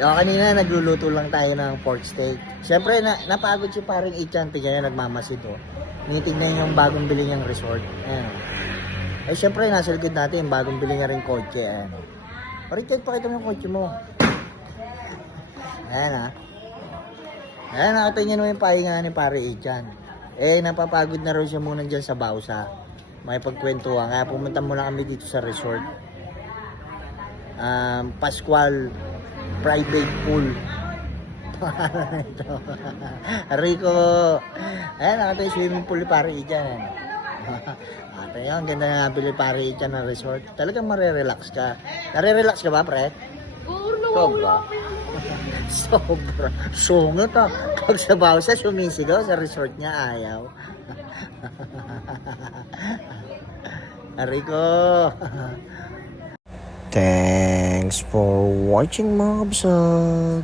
Kanina nagluluto lang tayo ng pork steak. Siyempre, napagod si paring Ichan. Tignan niya, nagmamasid oh. Tinitignan yung bagong bili niyang resort. Ayan. Eh, siyempre, nasa likod natin yung bagong bili niya rin kotse. Ayan. Richard, pakita mo yung kotse mo. Ayan ha. Ayan, nakatingin mo yung pahinga ni pare Ichan. Eh, napapagod na raw siya muna dyan sa Bausa. May pagkwentuhan. Kaya pumunta muna kami dito sa resort. Pascual Private Pool. Ito. Rico. Ayan, nakita yung swimming pool ni pare Ichan. Ate yan, ganda na nabili pare Ichan ng resort. Talagang marerelax ka. Nare-relax ka ba, pre? Sobra. Sobra. Sungot ah. Pag sa Bausa, sumisigaw sa resort niya, ayaw. Rico. Thanks for watching mga kabsat.